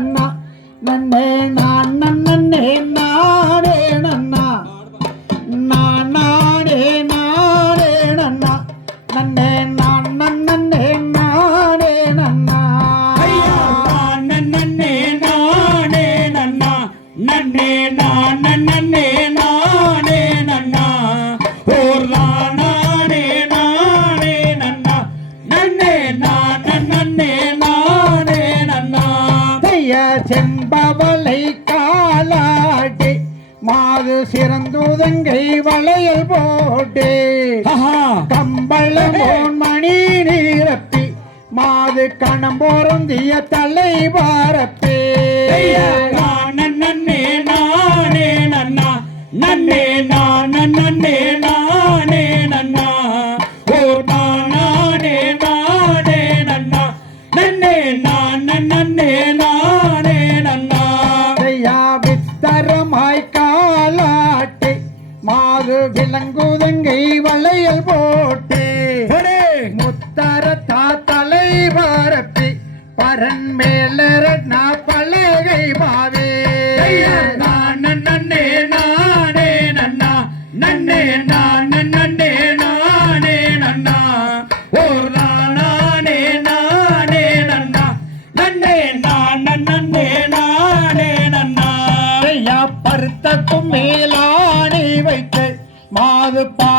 நன்னா நன்னே நான் நன்னே நானே நன்னா. நான் நானே நானே நன்னா. நன்னே நான் நன்னே நானே நன்னா. ஐயா நன்னே நானே நன்னா. நன்னே நான் நன்னே செம்பவளை காலாட்டி மாது சிறந்துதங்கை வளையல் போட்டு. ஆஹா. கம்பளமோன் மணி நீரப்பி மாது கணம் பொருந்திய தலை பாரப்பே. மாது விலங்குதங்கை வளையல் போட்டு அடே முத்தரத்தா தலை பாரப்பி பரன் மேலரட்னா பலகை பாவே. நன்னே நானே நன்னா. நன்னே நான் நன்னே நானே நன்னா. ஓர் நானே நானே நன்னா. நன்னே நான் நன்னே நானே நன்னா. பருத்தக்கும் வைத்து மாது பா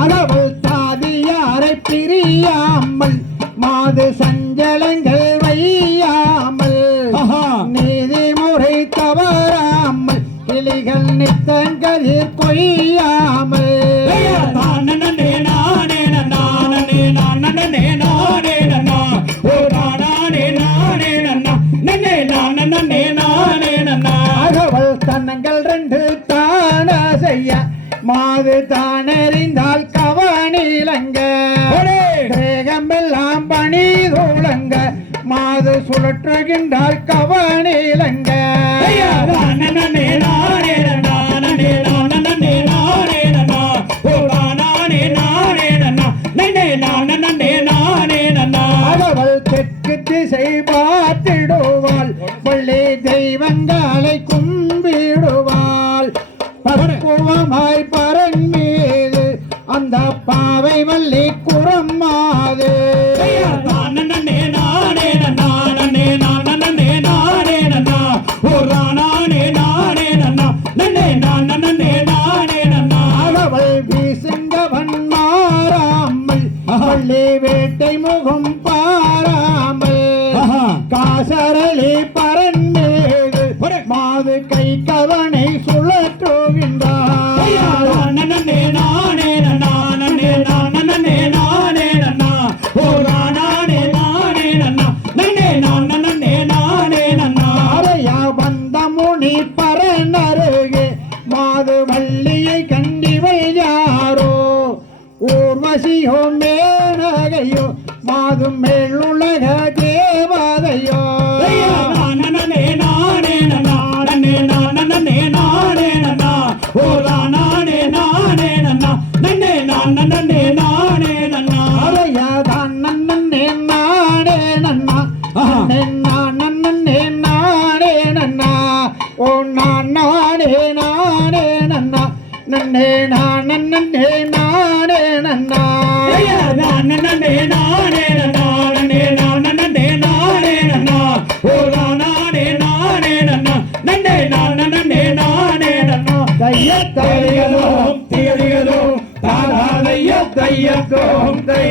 அளவல் தாதியாரை பிரியாமல் மாது சஞ்சலங்கள் வையாமல் நீதிமுறை தவறாமல் கிளிகள் நித்தங்கதிர் கொய்யாமல் நான் நானே அகவல் தன்னங்கள் ரெண்டு தான செய்ய. மாது தானறிந்தால் கவனிலங்க. தேகமெல்லாம் பணி சூழங்க மாது சுழற்றுகின்றால் கவனிலங்க பார்த்திடுவாள். பள்ளி தெய்வங்களை கும்பிடுவாள். பக்குவமாய் பரன் மீது அந்த பாவை வள்ளி குரம்மாது. வேட்டை முகம் ஆஹா. காசரளி பரன் மீது கை கவனை சுழற்றுகின்றார் நானே நன்னே நான் நன்னே நானே நன்னா. ஓ நானே நானே நன்னா. நன்னே நான் நானே நன்னா. அறையா வந்த முனி பரனருகே மாது வள்ளியை கண்டிவள் யாரோ ஊர்வசியோ மேனகையோ மாது மேலுலக நன்னா நானே நன்னா. ஓ நான் நானே நானே நன்னா. நன்னே நான் நன்னே நானே நன்னா. நான் நன்னே நானே நன்னா. நன்னே நான் நன்னே நானே நன்னா. ஓ நானே நானே நன்னா. நன்னே நான் நன்னே நானே நன்னா. தையத்தலையதோ தையதோ தியதியதோ தாதாதைய தையத்தோம் தை.